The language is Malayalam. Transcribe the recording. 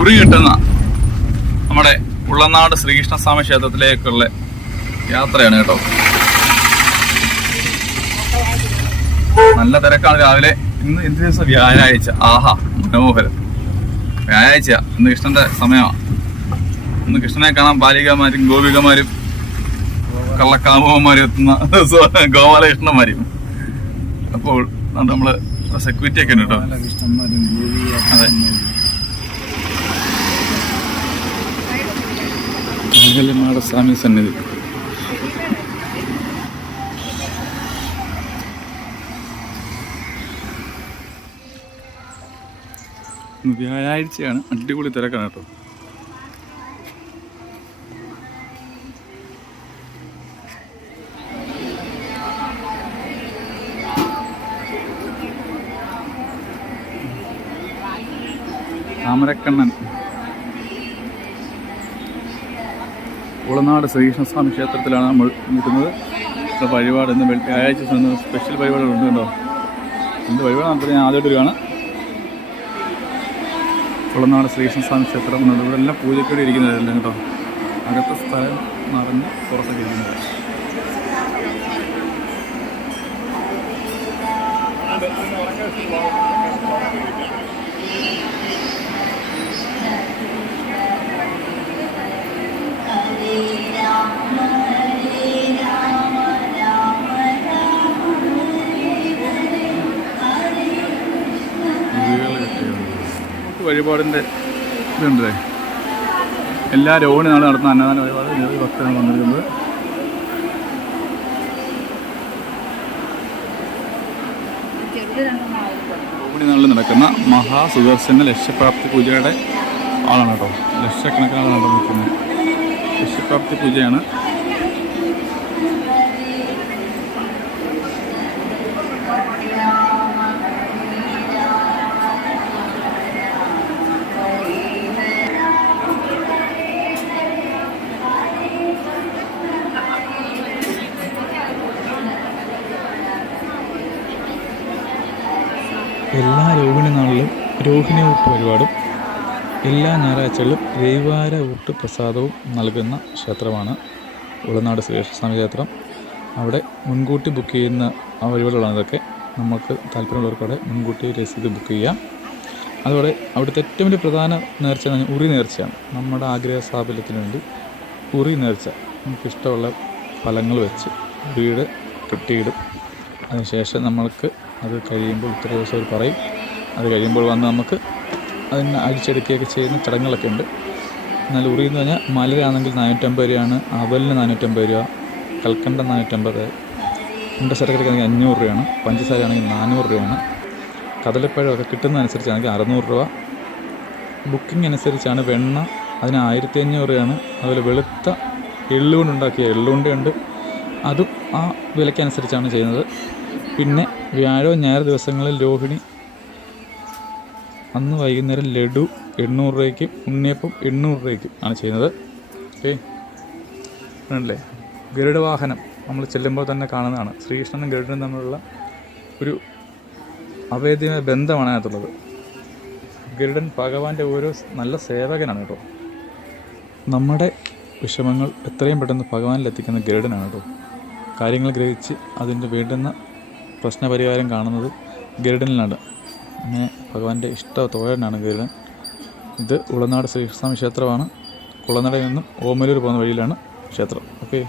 കുറി കിട്ടുന്ന നമ്മുടെ ഉള്ളനാട് ശ്രീകൃഷ്ണസ്വാമി ക്ഷേത്രത്തിലേക്കുള്ള യാത്രയാണ് കേട്ടോ. നല്ല തിരക്കാണ് രാവിലെ. ഇന്ന് എന്ത് ദിവസം വ്യാഴാഴ്ച. ആഹാ മനോഹരം. വ്യാഴാഴ്ച. ഇന്ന് കൃഷ്ണന്റെ സമയമാണ് ഇന്ന് കൃഷ്ണനെ കാണാൻ ബാലികമാരും ഗോപികമാരും കള്ളക്കാമുകന്മാരും എത്തുന്ന ഗോപാലകൃഷ്ണന്മാരും. അപ്പോൾ നമ്മൾ സെക്യൂരിറ്റി ഒക്കെ ഉണ്ട് കേട്ടോ. അതെ. നാഗലമാട സ്വാമി സന്നിധി. വ്യാഴാഴ്ചയാണ് അടിപൊളി തിരക്കാണ് കേട്ടോ. താമരക്കണ്ണൻ. കുളനാട് ശ്രീകൃഷ്ണസ്വാമി ക്ഷേത്രത്തിലാണ് നമ്മൾ നിൽക്കുന്നത് വഴിപാട് ഇന്ന് വ്യാഴാഴ്ച ദിവസം സ്പെഷ്യൽ പരിപാടികളുണ്ട് കേട്ടോ. എന്ത് നടത്തുന്നത് ഞാൻ ആദ്യമായിട്ട് വരികയാണ് കുളനാട് ശ്രീകൃഷ്ണസ്വാമി ക്ഷേത്രം എന്നുള്ളത് ഇവിടെ എല്ലാം പൂജയ്ക്കൂടി ഇരിക്കുന്നതല്ല കേട്ടോ. അകത്തെ സ്ഥലം നിറഞ്ഞ് പുറത്തൊക്കെ ഇരിക്കുന്നത്. നമുക്ക് വഴിപാടിന്റെ ഇതുണ്ട് എല്ലാ രോഹിണി നാളെ നടത്തുന്ന അന്നദാന വഴിപാട് നിരവധി ഭക്തരാണ് വന്നിരിക്കുന്നത്. രോഹിണി നാളിൽ നടക്കുന്ന മഹാസുദർശന ലക്ഷ്യപ്രാപ്തി പൂജയുടെ ആളാണ് കേട്ടോ. ലക്ഷക്കണക്കിനാണ് നടന്നിരിക്കുന്നത്. ലക്ഷ്യപ്രാപ്തി പൂജയാണ് എല്ലാ രോഹിണി നാളിലും രോഹിണി ഊട്ട് വഴിപാടും എല്ലാ ഞായറാഴ്ചകളിലും രവിവാര ഊട്ട് പ്രസാദവും നൽകുന്ന ക്ഷേത്രമാണ് ഉളനാട് ശ്രീകൃഷ്ണസ്വാമി ക്ഷേത്രം. അവിടെ മുൻകൂട്ടി ബുക്ക് ചെയ്യുന്ന ആ വഴിപാടുകളാണ് ഇതൊക്കെ. നമുക്ക് താല്പര്യമുള്ളവർക്ക് അവിടെ മുൻകൂട്ടി രസീത് ബുക്ക് ചെയ്യാം. അതോടെ അവിടുത്തെ ഏറ്റവും വലിയ പ്രധാന നേർച്ച എന്ന് പറഞ്ഞാൽ ഉറി നേർച്ചയാണ്. നമ്മുടെ ആഗ്രഹ സാഫല്യത്തിന് വേണ്ടി ഉറി നേർച്ച. നമുക്കിഷ്ടമുള്ള ഫലങ്ങൾ വെച്ച് വീട് കെട്ടിയിടും. അതിനുശേഷം നമ്മൾക്ക് അത് കഴിയുമ്പോൾ ഇത്ര ദിവസം അവർ പറയും. അത് കഴിയുമ്പോൾ വന്ന് നമുക്ക് അതിന് അടിച്ചെടുക്കുകയൊക്കെ ചെയ്യുന്ന ചടങ്ങുകളൊക്കെ ഉണ്ട്. എന്നാൽ ഉറി എന്ന് പറഞ്ഞാൽ മലരാണെങ്കിൽ നാനൂറ്റമ്പത് രൂപയാണ് അവലിന് നാനൂറ്റമ്പത് രൂപ കൽക്കണ്ട നാനൂറ്റമ്പത് ഉണ്ടശർക്കരയ്ക്ക് ആണെങ്കിൽ അഞ്ഞൂറ് രൂപയാണ് പഞ്ചസാര ആണെങ്കിൽ നാനൂറ് രൂപയാണ്. കടലപ്പഴമൊക്കെ കിട്ടുന്നതനുസരിച്ചാണെങ്കിൽ അറുന്നൂറ് രൂപ. ബുക്കിംഗ് അനുസരിച്ചാണ് വെണ്ണ അതിന് ആയിരത്തി അഞ്ഞൂറ് രൂപയാണ്. അതുപോലെ വെളുത്ത എള്ളുകൊണ്ടുണ്ടാക്കിയ എള്ളുണ്ടയുണ്ട്. അതും ആ വിലയ്ക്കനുസരിച്ചാണ് ചെയ്യുന്നത്. പിന്നെ വ്യാഴവും ഞായർ ദിവസങ്ങളിൽ രോഹിണി. അന്ന് വൈകുന്നേരം ലഡു എണ്ണൂറ് രൂപയ്ക്കും ഉണ്ണിയപ്പം എണ്ണൂറ് രൂപയ്ക്കും ആണ് ചെയ്യുന്നത്. ഓക്കെ? ആണല്ലേ ഗരുഡവാഹനം നമ്മൾ ചെല്ലുമ്പോൾ തന്നെ കാണുന്നതാണ്. ശ്രീകൃഷ്ണനും ഗരുഡനും തമ്മിലുള്ള ഒരു അവേദ്യ ബന്ധമാണ് അതിനകത്തുള്ളത്. ഗരുഡൻ ഭഗവാന്റെ ഓരോ നല്ല സേവകനാണ് കേട്ടോ. നമ്മുടെ വിഷമങ്ങൾ എത്രയും പെട്ടെന്ന് ഭഗവാനിലെത്തിക്കുന്ന ഗരുഡനാണ് കേട്ടോ. കാര്യങ്ങൾ ഗ്രഹിച്ച് അതിന്റെ വേണ്ടുന്ന പ്രശ്നപരിഹാരം കാണുന്നത് ഗരുഡനിലാണ്. പിന്നെ ഭഗവാന്റെ ഇഷ്ട തോഴനാണ് ഗരുഡൻ. ഇത് ഉളനാട് ശ്രീകൃഷ്ണസ്വാമി ക്ഷേത്രമാണ്. കുളനടയിൽ നിന്നും ഓമലൂർ പോകുന്ന വഴിയിലാണ് ക്ഷേത്രം. ഓക്കെ